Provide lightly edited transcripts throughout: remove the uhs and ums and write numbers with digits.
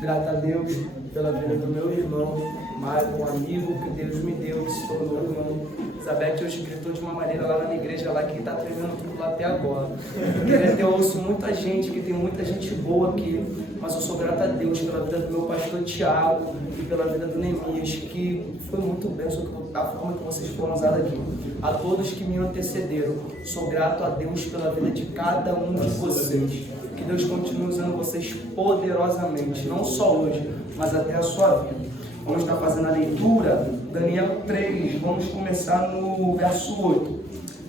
Grato a Deus pela vida do meu irmão, um amigo que Deus me deu, que se tornou irmão. Isabete hoje gritou de uma maneira lá na minha igreja, lá que está tremendo tudo lá até agora. Eu ouço muita gente, que tem muita gente boa aqui, mas eu sou grato a Deus pela vida do meu pastor Tiago e pela vida do Neemias, que foi muito bênção a forma que vocês foram usados aqui. A todos que me antecederam, sou grato a Deus pela vida de cada um de vocês. Que Deus continue usando vocês poderosamente, não só hoje, mas até a sua vida. Vamos estar fazendo a leitura, Daniel 3, vamos começar no verso 8.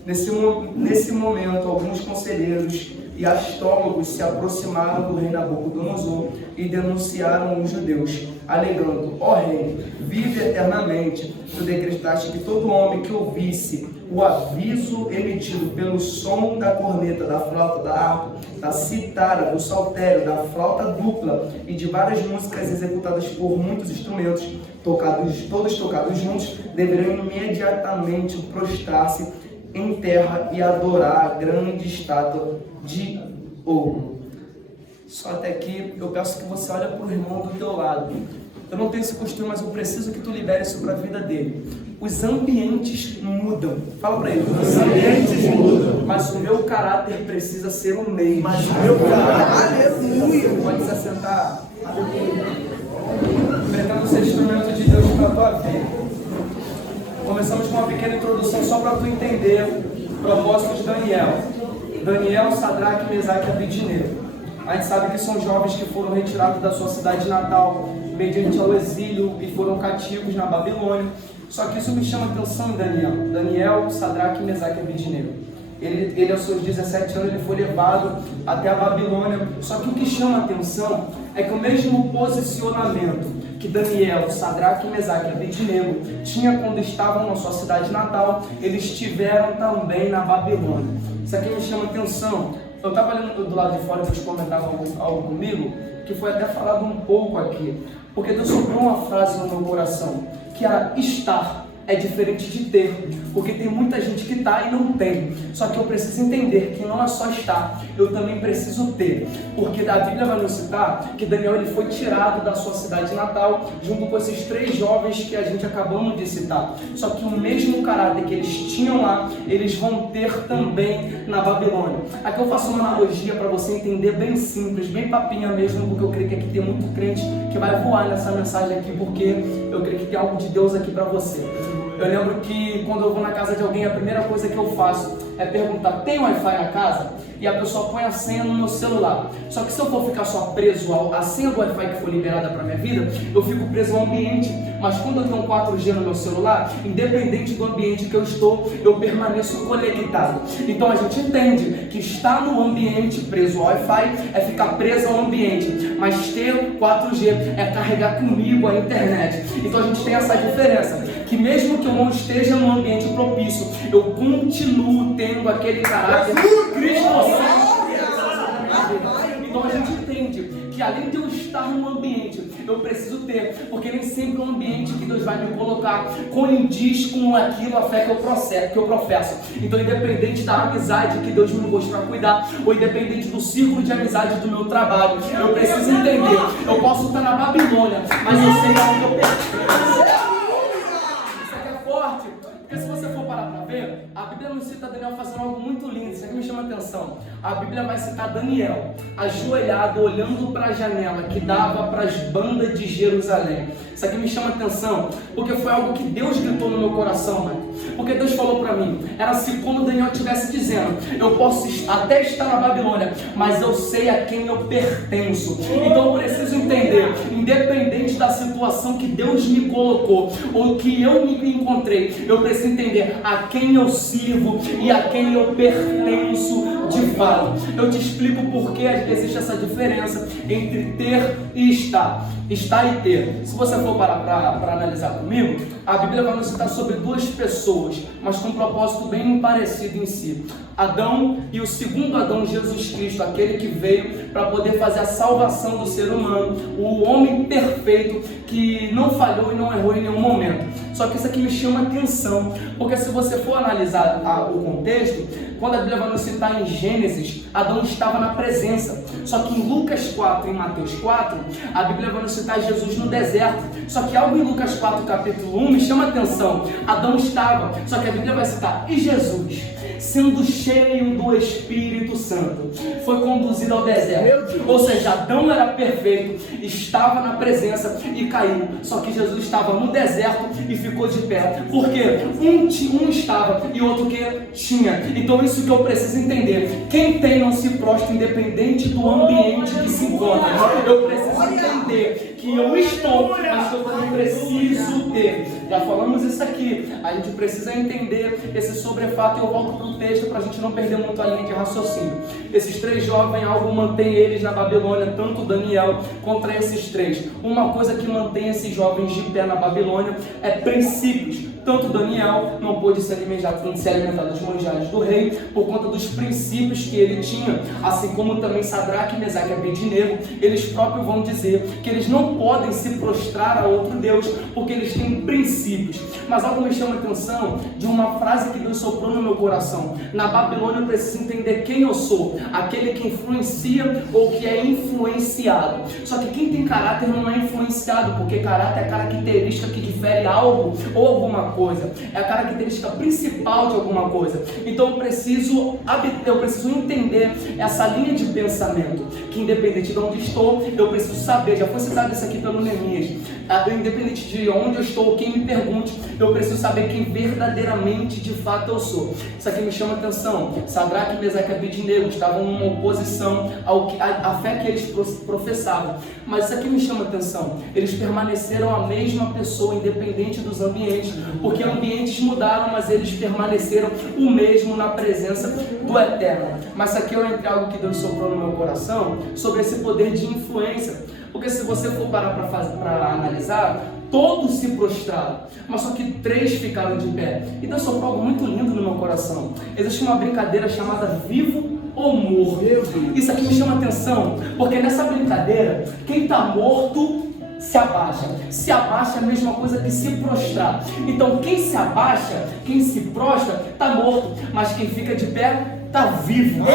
Nesse momento, alguns conselheiros e astrólogos se aproximaram do rei Nabucodonosor e denunciaram os judeus, alegando: ó rei, vive eternamente, tu decretaste que todo homem que ouvisse o aviso emitido pelo som da corneta, da flauta, da harpa, da citara, do saltério, da flauta dupla e de várias músicas executadas por muitos instrumentos, todos tocados juntos, deveriam imediatamente prostrar-se em terra e adorar a grande estátua de ouro. Só até aqui eu peço que você olhe para o irmão do teu lado. Eu não tenho esse costume, mas eu preciso que tu libere isso para a vida dele. Os ambientes mudam. Fala para ele. Os ambientes mudam. Mas o meu caráter precisa ser o mesmo. Mas o meu caráter, aleluia. Pode se assentar. Aleluia. Pretendo ser instrumento de Deus para a tua vida. Começamos com uma pequena introdução só para tu entender o propósito de Daniel. Daniel, Sadraque, Mesaque e Abednego. A gente sabe que são jovens que foram retirados da sua cidade natal mediante ao exílio e foram cativos na Babilônia. Só que isso me chama a atenção em Daniel. Daniel, Sadraque, Mesaque e Abednego. Ele aos seus 17 anos, ele foi levado até a Babilônia. Só que o que chama a atenção é que o mesmo posicionamento que Daniel, Sadraque, Mesaque e Abednego tinha quando estavam na sua cidade natal, eles tiveram também na Babilônia. Isso aqui me chama a atenção. Eu estava olhando do lado de fora, vocês comentavam algo comigo, que foi até falado um pouco aqui, porque Deus soprou uma frase no meu coração, que era estar é diferente de ter, porque tem muita gente que está e não tem. Só que eu preciso entender que não é só estar, eu também preciso ter, porque a Bíblia vai nos citar que Daniel ele foi tirado da sua cidade natal, junto com esses 3 jovens que a gente acabamos de citar. Só que o mesmo caráter que eles tinham lá, eles vão ter também na Babilônia. Aqui eu faço uma analogia para você entender bem simples, bem papinha mesmo, porque eu creio que aqui tem muito crente que vai voar nessa mensagem aqui, porque eu creio que tem algo de Deus aqui para você. Eu lembro que quando eu vou na casa de alguém, a primeira coisa que eu faço é perguntar: tem Wi-Fi na casa? E a pessoa põe a senha no meu celular. Só que se eu for ficar só preso à senha do Wi-Fi que foi liberada para minha vida, eu fico preso ao ambiente. Mas quando eu tenho 4G no meu celular, independente do ambiente que eu estou, eu permaneço conectado. Então a gente entende que estar no ambiente preso ao Wi-Fi é ficar preso ao ambiente, mas ter 4G é carregar comigo a internet. Então a gente tem essa diferença, que mesmo que eu não esteja num ambiente propício, eu continuo tendo aquele caráter cristocêntrico. Então a gente entende que além de eu estar num ambiente, eu preciso ter, porque nem sempre o ambiente que Deus vai me colocar condiz com aquilo, a fé que eu professo. Então, independente da amizade que Deus me pôs para cuidar, ou independente do círculo de amizade do meu trabalho, eu preciso entender. Eu posso estar na Babilônia, mas eu sei aonde eu pertenço. Porque se você for parar para ver, a Bíblia não cita Daniel fazendo algo muito lindo. Isso aqui me chama a atenção. A Bíblia vai citar Daniel ajoelhado, olhando para a janela que dava para as bandas de Jerusalém. Isso aqui me chama a atenção, porque foi algo que Deus gritou no meu coração, mano. Porque Deus falou para mim, era assim como Daniel estivesse dizendo: eu posso até estar na Babilônia, mas eu sei a quem eu pertenço. Então eu preciso entender, independente da situação que Deus me colocou, ou que eu me encontrei, eu preciso entender a quem eu sirvo e a quem eu pertenço de fato. Eu te explico por que existe essa diferença entre ter e estar. estar e ter. Se você for para analisar comigo, a Bíblia vai nos citar sobre duas pessoas, mas com um propósito bem parecido em si. Adão e o segundo Adão, Jesus Cristo, aquele que veio para poder fazer a salvação do ser humano, o homem perfeito que não falhou e não errou em nenhum momento. Só que isso aqui me chama atenção, porque se você for analisar o contexto, quando a Bíblia vai nos citar em Gênesis, Adão estava na presença. Só que em Lucas 4 e em Mateus 4, a Bíblia vai nos citar Jesus no deserto. Só que algo em Lucas 4, capítulo 1, me chama a atenção. Adão estava, só que a Bíblia vai citar, e Jesus, sendo cheio do Espírito Santo, foi conduzido ao deserto. Ou seja, Adão era perfeito, estava na presença e caiu. Só que Jesus estava no deserto e ficou de pé. Porque um estava e outro que tinha. Então isso que eu preciso entender. Quem tem não se prostra independente do ambiente que se encontra. Eu preciso entender que eu estou, mas que eu também preciso ter. Já falamos isso aqui. A gente precisa entender esse sobrefato e eu volto para o texto para a gente não perder muito a linha de raciocínio. Esses três jovens, algo mantém eles na Babilônia, tanto Daniel contra esses três. Uma coisa que mantém esses jovens de pé na Babilônia é princípios. Tanto Daniel não pôde se alimentar dos manjares do rei por conta dos princípios que ele tinha, assim como também Sadraque, Mesaque e Abednego. Eles próprios vão dizer que eles não podem se prostrar a outro Deus porque eles têm princípios. Mas algo me chama a atenção de uma frase que Deus soprou no meu coração. Na Babilônia eu preciso entender quem eu sou, aquele que influencia ou que é influenciado. Só que quem tem caráter não é influenciado, porque caráter é a característica que difere algo ou alguma coisa, é a característica principal de alguma coisa. Então eu preciso entender essa linha de pensamento, que independente de onde estou, eu preciso saber. Já foi citado isso aqui pelo Neemias. Independente de onde eu estou, quem me pergunte, eu preciso saber quem verdadeiramente de fato eu sou. Isso aqui me chama a atenção. Sadraque, Mesaque e Abednego estavam numa oposição à fé que eles professavam. Mas isso aqui me chama a atenção. Eles permaneceram a mesma pessoa, independente dos ambientes, porque ambientes mudaram, mas eles permaneceram o mesmo na presença do Eterno. Mas isso aqui é algo que Deus soprou no meu coração, sobre esse poder de influência. Porque se você for parar para analisar, todos se prostraram, mas só que 3 ficaram de pé. E Deus soprou algo muito lindo no meu coração. Existe uma brincadeira chamada vivo ou morto. Isso aqui me chama a atenção, porque nessa brincadeira, quem está morto se abaixa. Se abaixa é a mesma coisa que se prostrar. Então quem se abaixa, quem se prostra, está morto, mas quem fica de pé, está vivo.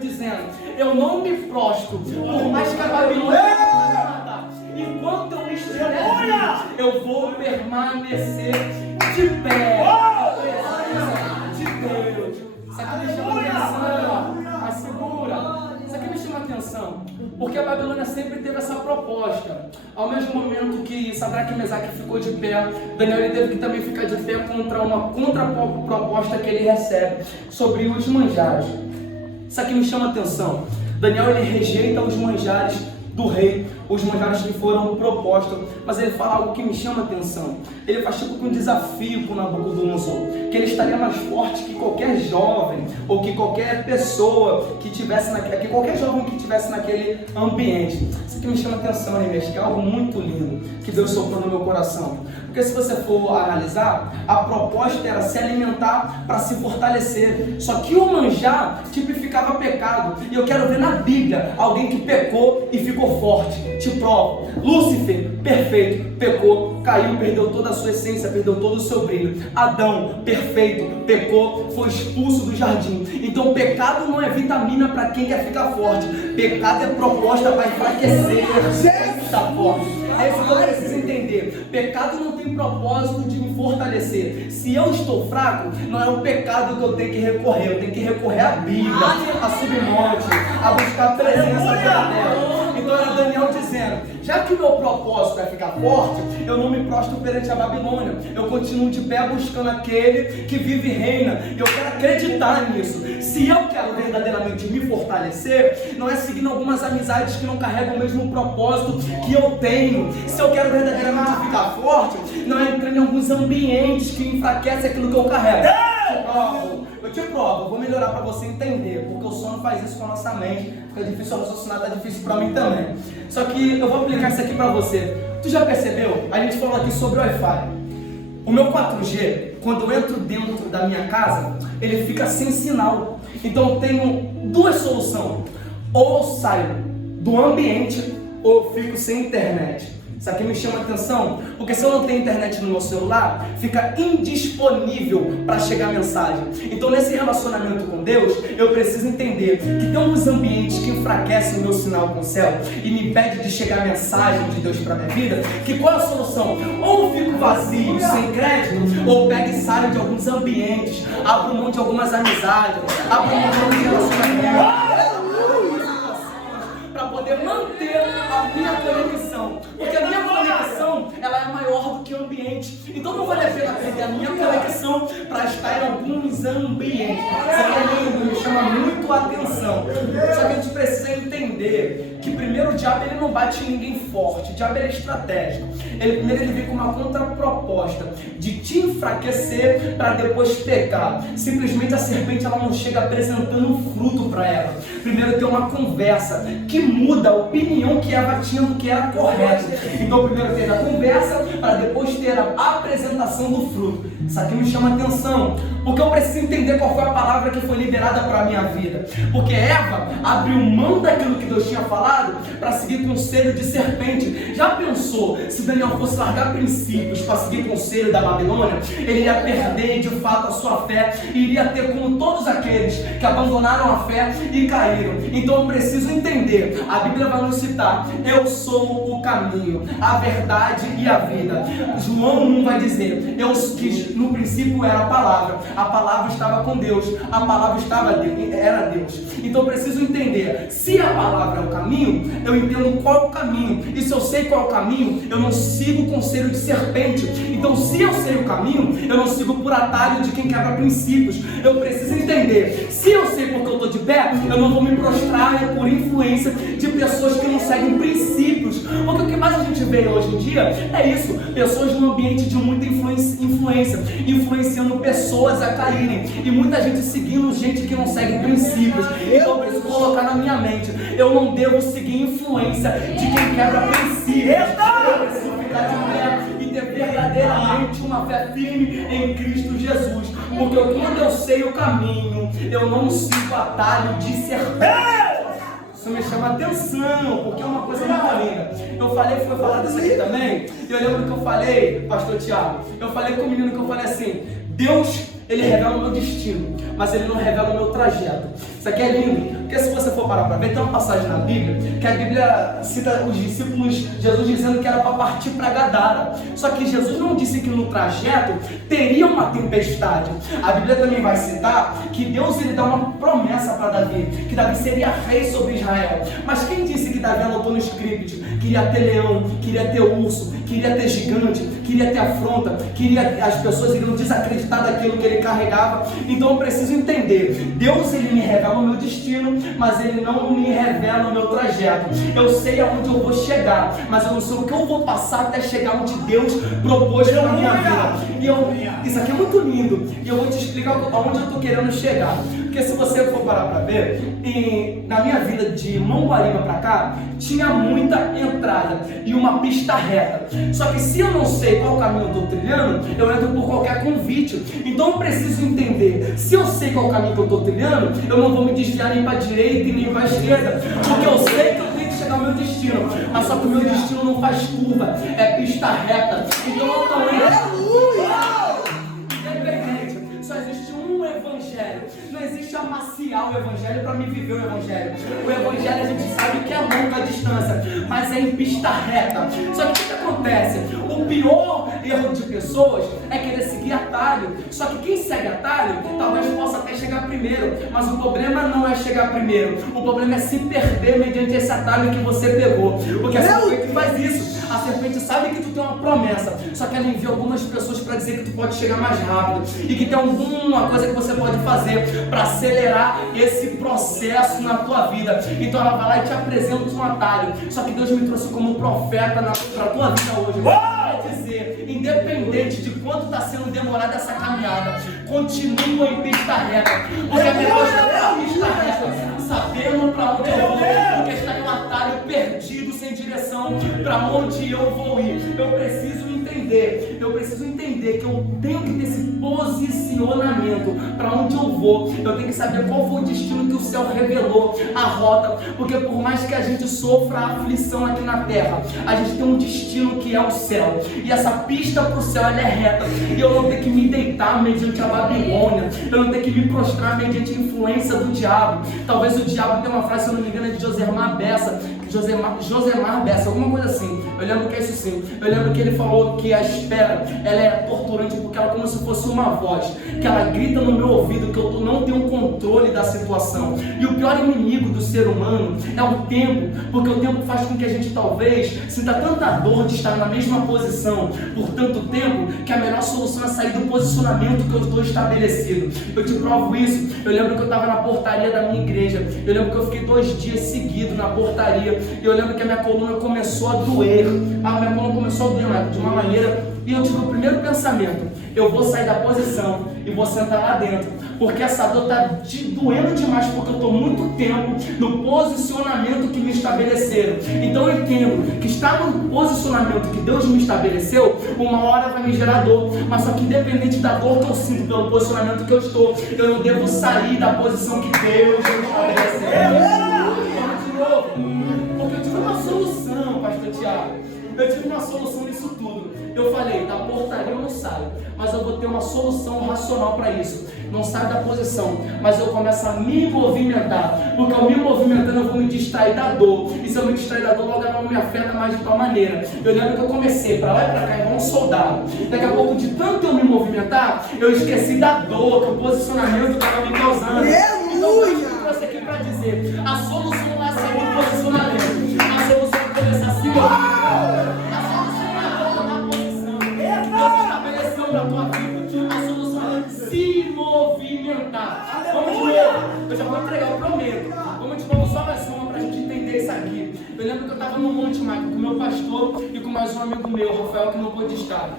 Dizendo, eu não me prostro, por mais que a Babilônia me matar. Enquanto eu estiver vivo, eu vou permanecer de pé. De Deus. Isso aqui me chama atenção. Mas segura. Isso aqui me chama atenção. Porque a Babilônia sempre teve essa proposta. Ao mesmo momento que Sadraque e Mesaque ficou de pé, Daniel ele teve que também ficar de pé contra uma contraproposta que ele recebe sobre os manjares. Isso aqui me chama a atenção. Daniel ele rejeita os manjares do rei, os manjares que foram propostos, mas ele fala algo que me chama a atenção. Ele faz tipo um desafio para o Nabucodonosor, que ele estaria mais forte que qualquer jovem, ou que qualquer pessoa que tivesse qualquer jovem que tivesse naquele ambiente. Isso aqui me chama a atenção, né, que é algo muito lindo, que Deus soprou no meu coração. Porque se você for analisar, a proposta era se alimentar para se fortalecer. Só que o manjar tipificava pecado. E eu quero ver na Bíblia alguém que pecou e ficou forte. Te provo. Lúcifer, perfeito, pecou, caiu, perdeu toda a sua essência, perdeu todo o seu brilho. Adão, perfeito, pecou, foi expulso do jardim. Então pecado não é vitamina para quem quer ficar forte. Pecado é proposta para enfraquecer quem está forte. É isso que eu preciso entender. Pecado não tem propósito de me fortalecer. Se eu estou fraco, não é o pecado que eu tenho que recorrer. Eu tenho que recorrer à Bíblia, a subir monte, a buscar a presença da terra. Então era Daniel dizendo, já que o meu propósito é ficar forte, eu não me prostro perante a Babilônia. Eu continuo de pé buscando aquele que vive e reina. E eu quero acreditar nisso. Se eu quero verdadeiramente me fortalecer, não é seguindo algumas amizades que não carregam o mesmo propósito que eu tenho. Se eu quero verdadeiramente ficar forte, não é entrando em alguns ambientes que enfraquecem aquilo que eu carrego. provo, vou melhorar para você entender, porque o sono faz isso com a nossa mente, fica difícil raciocinar, tá difícil para mim também. Só que eu vou aplicar isso aqui para você. Tu já percebeu? A gente falou aqui sobre o Wi-Fi. O meu 4G, quando eu entro dentro da minha casa, ele fica sem sinal. Então eu tenho duas soluções. Ou eu saio do ambiente, ou eu fico sem internet. Isso aqui me chama atenção, porque se eu não tenho internet no meu celular, fica indisponível para chegar mensagem. Então nesse relacionamento com Deus, eu preciso entender que tem alguns ambientes que enfraquecem o meu sinal com o céu e me impede de chegar mensagem de Deus para minha vida. Que qual é a solução? Ou eu fico vazio, sem crédito, ou pego e saio de alguns ambientes, abro mão de algumas amizades, abro mão de alguns relacionamentos, para poder manter a minha conexão, porque a minha conexão ela é maior do que o ambiente, então não vale a pena perder a minha conexão para estar em alguns ambientes. Isso aqui é lindo, me chama muito a atenção. Só que a gente precisa entender que primeiro o diabo ele não bate em ninguém forte, o diabo ele é estratégico. Primeiro ele vem com uma contraproposta de te enfraquecer para depois pecar. Simplesmente a serpente ela não chega apresentando um fruto para ela. Primeiro tem uma conversa que muda a opinião que Eva tinha do que era correto. Então primeiro teve a conversa para depois ter a apresentação do fruto. Isso aqui me chama atenção, porque eu preciso entender qual foi a palavra que foi liberada para a minha vida. Porque Eva abriu mão daquilo que Deus tinha falado para seguir conselho de serpente. Já pensou se Daniel fosse largar princípios para seguir conselho da Babilônia? Ele ia perder de fato a sua fé e iria ter como todos aqueles que abandonaram a fé e caíram. Então eu preciso entender, a Bíblia vai nos citar: eu sou o caminho, a verdade e a vida. João 1 vai dizer: que no princípio era a palavra estava com Deus, a palavra era Deus. Então eu preciso entender, se a palavra é o caminho, eu entendo qual é o caminho, e se eu sei qual é o caminho, eu não sigo o conselho de serpente. Então se eu sei o caminho, eu não sigo por atalho de quem quebra princípios. Eu preciso entender, se eu sei porque eu estou de pé, eu não vou me prostrar por influência de pessoas que não seguem princípios. Porque o que mais a gente vê hoje em dia é isso, pessoas num ambiente de muita influência, influenciando pessoas a caírem, e muita gente seguindo gente que não segue princípios. Então eu preciso colocar na minha mente, eu não devo seguir influência de quem quebra princípios. Eu preciso ficar de pé e ter verdadeiramente uma fé firme em Cristo Jesus, porque quando eu sei o caminho, eu não sigo atalho de serpente. Isso me chama atenção, porque é uma coisa muito linda. Foi falar disso aqui também, e eu lembro que eu falei, pastor Tiago, eu falei com o menino que eu falei assim: Deus, ele revela o meu destino, mas ele não revela o meu trajeto. Isso aqui é lindo, porque se você for parar para ver, tem uma passagem na Bíblia, que a Bíblia cita os discípulos, Jesus dizendo que era para partir para Gadara. Só que Jesus não disse que no trajeto teria uma tempestade. A Bíblia também vai citar que Deus ele dá uma promessa para Davi, que Davi seria rei sobre Israel. Mas quem disse que Davi anotou no script? Queria ter leão, queria ter urso, queria ter gigante, queria ter afronta, as pessoas iriam desacreditar daquilo que ele carregava. Então eu preciso entender, Deus ele me revela o meu destino, mas ele não me revela o meu trajeto. Eu sei aonde eu vou chegar, mas eu não sei o que eu vou passar até chegar onde Deus propôs para a minha vida. Isso aqui é muito lindo, e eu vou te explicar aonde eu estou querendo chegar. Porque se você for parar para ver, na minha vida de Manguariba para cá, tinha muita entrada e uma pista reta. Só que se eu não sei qual caminho eu estou trilhando, eu entro por qualquer convite. Então eu preciso entender, se eu sei qual caminho que eu estou trilhando, eu não vou me desviar nem para a direita e nem para a esquerda, porque eu sei que eu tenho que chegar ao meu destino. Mas só que o meu destino não faz curva, é pista reta. Então eu estou independente. Só existe um evangelho. Não existe amaciar o evangelho para me viver o evangelho. O evangelho a gente sabe que é longa a distância, mas é em pista reta. Só que o que acontece? O pior erro de pessoas é querer seguir atalho. Só que quem segue atalho talvez possa até chegar primeiro, mas o problema não é chegar primeiro. O problema é se perder mediante esse atalho que você pegou. Porque a serpente faz isso. A serpente sabe que tu tem uma promessa, só que ela envia algumas pessoas para dizer que tu pode chegar mais rápido e que tem alguma coisa que você pode fazer para acelerar esse processo na tua vida. Então ela vai lá e te apresenta um atalho. Só que Deus me trouxe como profeta para a tua vida hoje. Vai dizer, independente de quanto está sendo demorada essa caminhada, continua em pista reta. Porque é melhor estar em pista reta, sabendo para onde eu vou, do que estar em um atalho perdido, sem direção para onde eu vou ir. Eu preciso entender que eu tenho que ter esse posicionamento para onde eu vou. Eu tenho que saber qual foi o destino que o céu revelou, a rota, porque por mais que a gente sofra a aflição aqui na terra, a gente tem um destino que é o céu, e essa pista para o céu ela é reta, e eu não tenho que me deitar mediante a Babilônia, eu não tenho que me prostrar mediante a influência do diabo. Talvez o diabo tenha uma frase, se eu não me engano, é de Josemar Bessa, alguma coisa assim. Eu lembro que é isso sim. Eu lembro que ele falou que a espera, ela é torturante porque ela é como se fosse uma voz, que ela grita no meu ouvido que eu não tenho controle da situação. E o pior inimigo do ser humano é o tempo, porque o tempo faz com que a gente talvez sinta tanta dor de estar na mesma posição por tanto tempo, que a melhor solução é sair do posicionamento que eu estou estabelecido. Eu te provo isso. Eu lembro que eu estava na portaria da minha igreja. Eu lembro que eu fiquei 2 dias seguidos na portaria. E eu lembro que a minha coluna começou a doer. A minha coluna começou a doer de uma maneira. E eu tive o primeiro pensamento: eu vou sair da posição e vou sentar lá dentro, porque essa dor está doendo demais, porque eu estou muito tempo no posicionamento que me estabeleceram. Então eu entendo que estar no posicionamento que Deus me estabeleceu, uma hora vai me gerar dor, mas só que independente da dor que eu sinto pelo posicionamento que eu estou, eu não devo sair da posição que Deus me estabeleceu. Porque eu tive uma solução, pastor Tiago. Eu tive uma solução nisso tudo. Eu falei, da portaria eu não saio, mas eu vou ter uma solução racional para isso. Não saio da posição, mas eu começo a me movimentar, porque ao me movimentando eu vou me distrair da dor, e se eu me distrair da dor, logo ela não me afeta mais de tal maneira. Eu lembro que eu comecei para lá e para cá igual um soldado. Daqui a pouco, de tanto eu me movimentar, eu esqueci da dor, que o posicionamento estava me causando. Então eu trouxe aqui para dizer, a solução não é sair do posicionamento, a solução é começar a se movimentar. Da tua vida, a solução é se movimentar. Vamos de novo, eu já vou entregar, eu prometo. Vamos de novo, só mais uma pra gente entender isso aqui. Eu lembro que eu estava no Monte Maico com o meu pastor e com mais um amigo meu, Rafael, que não pôde estar.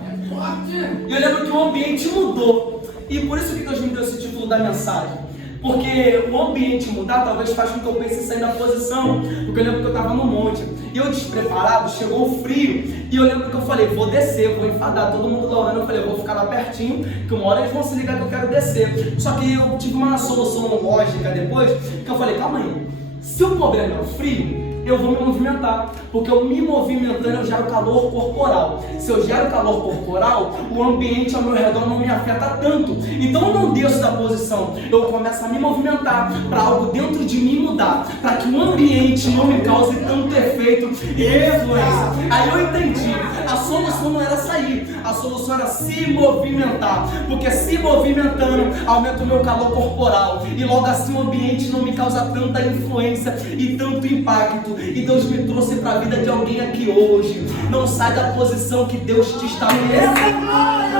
E eu lembro que o ambiente mudou, e por isso que Deus me deu esse título da mensagem. Porque o ambiente mudar talvez faça com que eu pense em sair da posição. Porque eu lembro que eu estava no monte e eu despreparado, chegou o frio. E eu lembro que eu falei, vou descer, vou enfadar todo mundo lá orando. Eu falei, eu vou ficar lá pertinho, que uma hora eles vão se ligar que eu quero descer. Só que eu tive uma solução lógica depois, que eu falei, calma aí, se o problema é o frio, eu vou me movimentar, porque eu me movimentando eu gero calor corporal. Se eu gero calor corporal, o ambiente ao meu redor não me afeta tanto. Então eu não desço da posição, eu começo a me movimentar para algo dentro de mim mudar, para que o ambiente não me cause tanto efeito e influência. Aí eu entendi, a solução não era sair, a solução era se movimentar, porque se movimentando aumenta o meu calor corporal e logo assim o ambiente não me causa tanta influência e tanto impacto. E Deus me trouxe para a vida de alguém aqui hoje. Não sai da posição que Deus te estabeleceu. Vai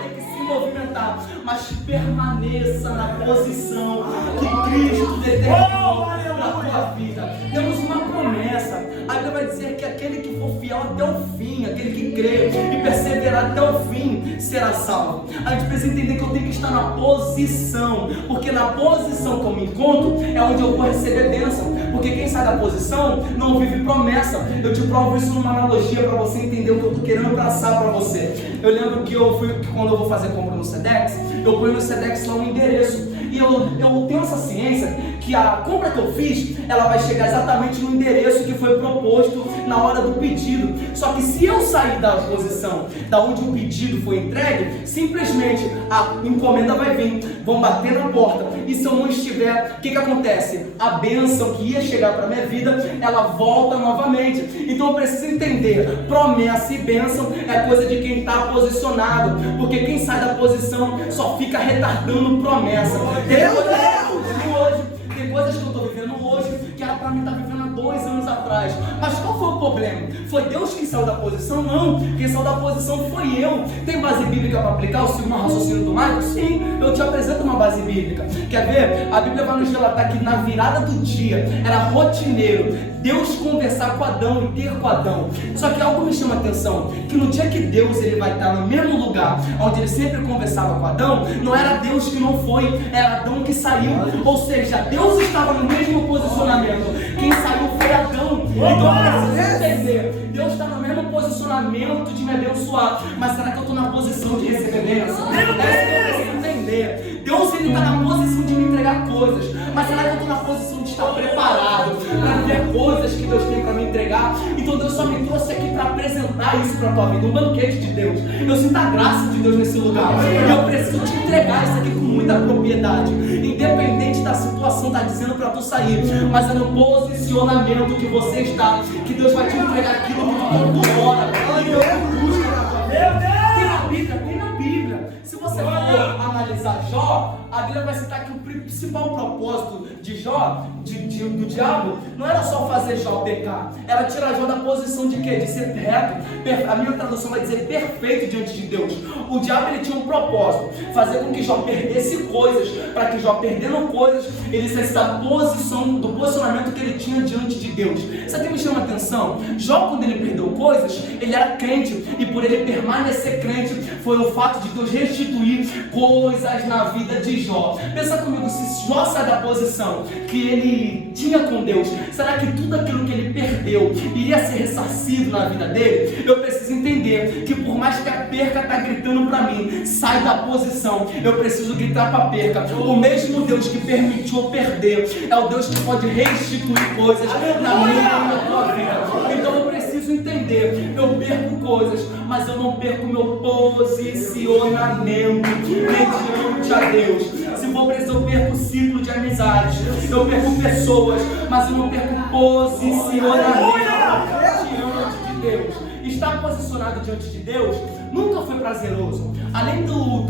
ter que se movimentar, mas permaneça na posição que Cristo determinou para a tua vida. Temos uma promessa. A Bíblia vai dizer que aquele que for fiel até o fim, aquele que crê e perseverar até o fim, será salvo. A gente precisa entender que eu tenho que estar na posição, porque na posição que eu me encontro é onde eu vou receber bênção. Porque quem sai da posição não vive promessa. Eu te provo isso numa analogia para você entender o que eu estou querendo traçar para você. Eu lembro que quando eu vou fazer compra no Sedex, eu ponho no Sedex lá um endereço. E eu tenho essa ciência que a compra que eu fiz, ela vai chegar exatamente no endereço que foi proposto na hora do pedido. Só que se eu sair da posição da onde o pedido foi entregue, simplesmente a encomenda vai vir, vão bater na porta. E se eu não estiver, o que acontece? A bênção que ia chegar para a minha vida, ela volta novamente. Então eu preciso entender, promessa e bênção é coisa de quem está posicionado. Porque quem sai da posição só fica retardando promessa. Tem coisas que eu estou vivendo hoje que era para mim estar vivendo há 2 anos atrás. Mas qual qual foi o problema? Foi Deus quem saiu da posição? Não, quem saiu da posição foi eu. Tem base bíblica para aplicar o segundo raciocínio do Michael? Sim, eu te apresento uma base bíblica. Quer ver? A Bíblia vai nos relatar que na virada do dia era rotineiro Deus conversar com Adão e ter com Adão. Só que algo me chama a atenção, que no dia que Deus ele vai estar no mesmo lugar onde ele sempre conversava com Adão, não era Deus que não foi, era Adão que saiu. Ou seja, Deus estava no mesmo posicionamento. Quem saiu foi Adão. Então eu preciso entender, Deus está no mesmo posicionamento de me abençoar, mas será que eu estou na posição de receber bênção? É isso que eu preciso entender. Deus ele está na posição de me entregar coisas, mas será que eu estou na posição de estar preparado para ver coisas que Deus tem para me entregar? Então Deus só me trouxe aqui para apresentar isso para a tua vida, um banquete de Deus. Eu sinto a graça de Deus nesse lugar e eu preciso te entregar isso aqui com muita propriedade, independente da situação está dizendo para tu sair, mas é no posicionamento que você está que Deus vai te entregar aquilo que tu tanto ora e eu busca na tua vida. Tem na Bíblia. Se você for analisar Jó, a Bíblia vai citar que o principal propósito de Jó, do diabo, não era só fazer Jó pecar, era tirar Jó da posição de quê? De ser reto. A minha tradução vai dizer perfeito diante de Deus. O diabo ele tinha um propósito, fazer com que Jó perdesse coisas, para que Jó perdendo coisas, ele saísse da posição, do posicionamento que ele tinha diante de Deus. Isso aqui me chama a atenção. Jó, quando ele perdeu coisas, ele era crente, e por ele permanecer crente, foi o fato de Deus restituir coisas na vida de Jó. Pensa comigo, se Jó sai da posição que ele tinha com Deus, será que tudo aquilo que ele perdeu iria ser ressarcido na vida dele? Eu preciso entender que por mais que a perca está gritando para mim, sai da posição, eu preciso gritar para a perca. O mesmo Deus que permitiu eu perder é o Deus que pode restituir coisas na minha e na tua vida. Então eu preciso entender, eu perco coisas, mas eu não perco meu posicionamento mediante a Deus. Se for preciso, eu perco o ciclo de amizades, eu perco pessoas, mas eu não perco posicionamento diante de Deus. Estar posicionado diante de Deus nunca foi prazeroso. Além do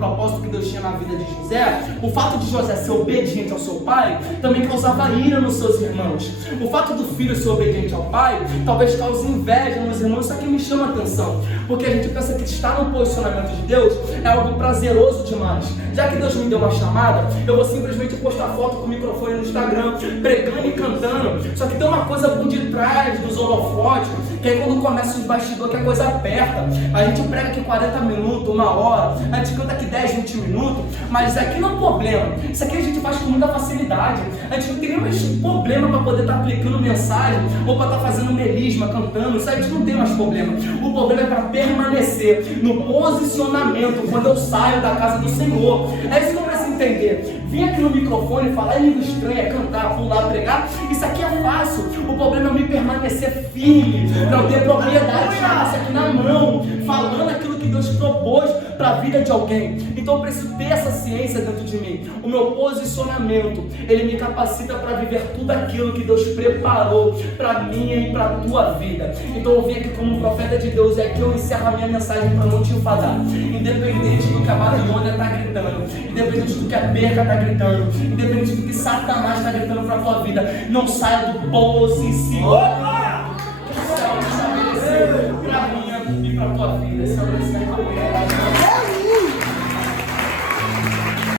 propósito que Deus tinha na vida de José, o fato de José ser obediente ao seu pai também causava ira nos seus irmãos. O fato do filho ser obediente ao pai talvez cause inveja nos irmãos. Isso aqui me chama a atenção, porque a gente pensa que estar no posicionamento de Deus é algo prazeroso demais. Já que Deus me deu uma chamada, eu vou simplesmente postar foto com o microfone no Instagram, pregando e cantando. Só que tem uma coisa por detrás dos holofotes, que aí quando começa os bastidores, que a coisa aperta. A gente prega aqui 40 minutos, 1 hora, a gente canta aqui 10, 20 minutos, mas isso aqui não é um problema. Isso aqui a gente faz com muita facilidade. A gente não tem nenhum mais problema para poder estar aplicando mensagem ou para estar fazendo melisma, cantando. Isso aí a gente não tem mais problema. O problema é para permanecer no posicionamento quando eu saio da casa do Senhor. É isso que eu preciso entender. Vir aqui no microfone, falar em língua estranha, cantar, pular, pregar, isso aqui é fácil. O problema é me permanecer firme, para eu ter propriedade de isso aqui na mão, falando aquilo que Deus propôs para a vida de alguém. Então eu preciso ter essa ciência dentro de mim. O meu posicionamento, ele me capacita para viver tudo aquilo que Deus preparou para minha e para a tua vida. Então eu vim aqui como profeta de Deus, e aqui eu encerro a minha mensagem para não te enfadar. Independente do que a Babilônia está gritando, independente do que a perca está gritando, independente do que Satanás está gritando para a tua vida, não saia do posicionamento que o céu estabeleceu para minha e para a tua vida. Esse é o